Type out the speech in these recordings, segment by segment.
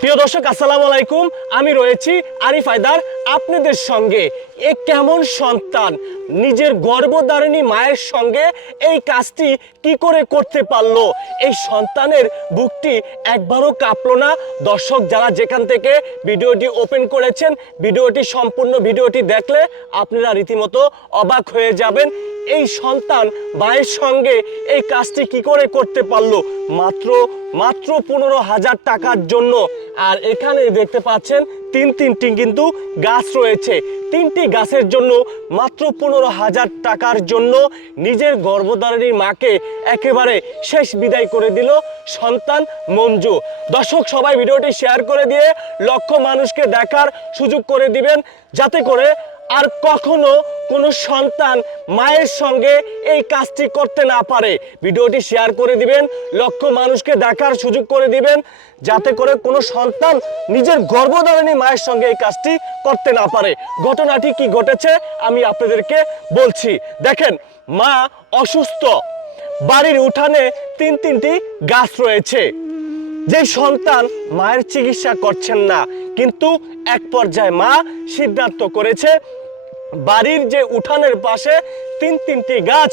প্রিয় দর্শক, আসসালামু আলাইকুম। আমি রয়েছি আরিফ আয়দার আপনাদের সঙ্গে। এ কেমন সন্তান? নিজের গর্ভধারিণী মায়ের সঙ্গে এই কাজটি কি করে করতে পারল? এই সন্তানের বুকটি একবারও কাঁপলো না। দর্শক, যারা যেখান থেকে ভিডিওটি ওপেন করেছেন, ভিডিওটি সম্পূর্ণ ভিডিওটি দেখলে আপনারা রীতিমতো অবাক হয়ে যাবেন। এই সন্তান মায়ের সঙ্গে এই কাজটি কি করে করতে পারল? মাত্র মাত্র পনেরো হাজার টাকার জন্য আর এখানে দেখতে পাচ্ছেন তিন তিনটি কিন্তু গাছ রয়েছে। তিনটি গাছের জন্য মাত্র পনেরো হাজার টাকার জন্য নিজের গর্ভধারিণীর মাকে একেবারে শেষ বিদায় করে দিল সন্তান মঞ্জু। দর্শক, সবাই ভিডিওটি শেয়ার করে দিয়ে লক্ষ মানুষকে দেখার সুযোগ করে দিবেন, যাতে করে আর কখনো কোনো সন্তান মায়ের সঙ্গে এই কাজটি করতে না পারে। ভিডিওটি শেয়ার করে দিবেন, লক্ষ মানুষকে দেখার সুযোগ করে দিবেন, যাতে করে কোনো সন্তান নিজের গর্ভধারিণী মায়ের সঙ্গে এই কাজটি করতে না পারে। ঘটনাটি কি ঘটেছে, আমি আপনাদেরকে বলছি। দেখেন, মা অসুস্থ। বাড়ির উঠানে তিন তিনটি গাছ রয়েছে। যে সন্তান মায়ের চিকিৎসা করছেন না, কিন্তু এক পর্যায়ে মা সিদ্ধান্ত করেছে বাড়ির যে উঠানের পাশে তিন তিনটি গাছ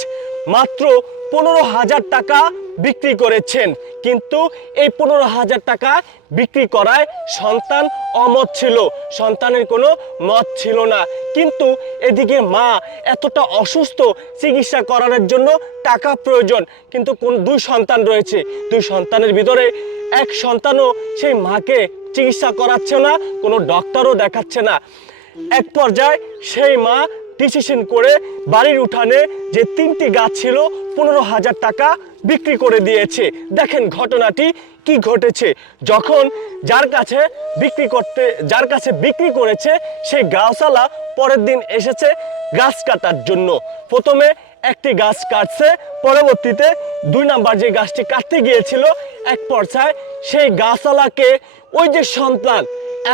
মাত্র পনেরো হাজার টাকা বিক্রি করেছেন। কিন্তু এই পনেরো হাজার টাকা বিক্রি করায় সন্তান অমত ছিল, সন্তানের কোনো মত ছিল না। কিন্তু এদিকে মা এতটা অসুস্থ চিকিৎসা করানোর জন্য টাকা প্রয়োজন, কিন্তু কোন, দুই সন্তান রয়েছে। দুই সন্তানের ভিতরে এক সন্তানও সেই মাকে চিকিৎসা করাচ্ছে না, কোনো ডক্টরও দেখাচ্ছে না। এক পর্যায়ে সেই মা ডিসিশন করে বাড়ির উঠানে যে তিনটি গাছ ছিল, পনেরো হাজার টাকা বিক্রি করে দিয়েছে। দেখেন ঘটনাটি কি ঘটেছে। যখন যার কাছে বিক্রি করতে, যার কাছে বিক্রি করেছে, সেই গাছওয়ালা পরের দিন এসেছে গাছ কাটার জন্য। প্রথমে একটি গাছ কাটছে, পরবর্তীতে দুই নাম্বার যে গাছটি কাটতে গিয়েছিল, এক পর্যায়ে সেই গাছওয়ালাকে ওই যে সন্তান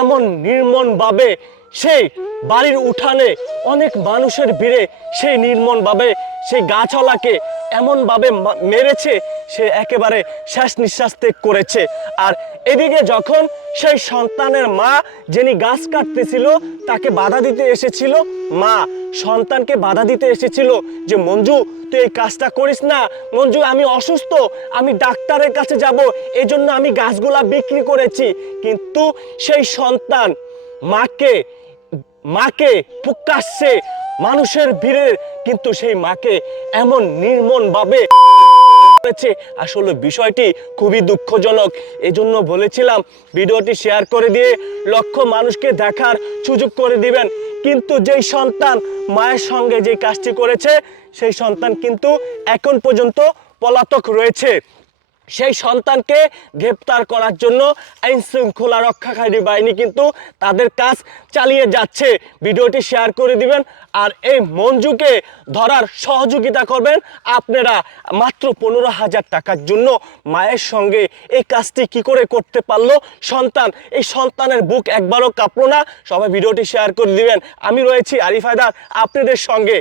এমন নির্মমভাবে সেই বাড়ির উঠানে অনেক মানুষের ভিড়ে সেই নির্মমভাবে সেই গাছওয়ালাকে এমনভাবে মেরেছে, সে একেবারে শেষ নিঃশ্বাস ত্যাগ করেছে। আর এদিকে যখন সেই সন্তানের মা যিনি গাছ কাটতেছিল, তাকে বাধা দিতে এসেছিল, মা সন্তানকে বাধা দিতে এসেছিল যে, মঞ্জু, তুই এই কাজটা করিস না। মঞ্জু, আমি অসুস্থ। আমি ডাক্তারের কাছে যাব। এজন্য আমি গাছগুলা বিক্রি করেছি। কিন্তু সেই সন্তান মাকে মাকে প্রকাশ্যে মানুষের ভিড়ে কিন্তু সেই মাকে এমন নির্মমভাবে করেছে। আসলে বিষয়টি খুবই দুঃখজনক। এজন্য বলেছিলাম, ভিডিওটি শেয়ার করে দিয়ে লক্ষ মানুষকে দেখার সুযোগ করে দিবেন। কিন্তু যেই সন্তান মায়ের সঙ্গে যে কাজটি করেছে, সেই সন্তান কিন্তু এখন পর্যন্ত পলাতক রয়েছে। সেই সন্তানকে গ্রেপ্তার করার জন্য আইন শৃঙ্খলা রক্ষাকারী বাহিনী কিন্তু তাদের কাজ চালিয়ে যাচ্ছে। ভিডিওটি শেয়ার করে দিবেন আর এই মঞ্জুকে ধরার সহযোগিতা করবেন আপনারা মাত্র পনেরো হাজার টাকার জন্য মায়ের সঙ্গে এই কাজটি কি করে করতে পারল সন্তান? এই সন্তানের বুক একবারও কাঁপলো না। সবাই ভিডিওটি শেয়ার করে দিবেন। আমি রয়েছি আরিফ হায়দার, আপনাদের সঙ্গে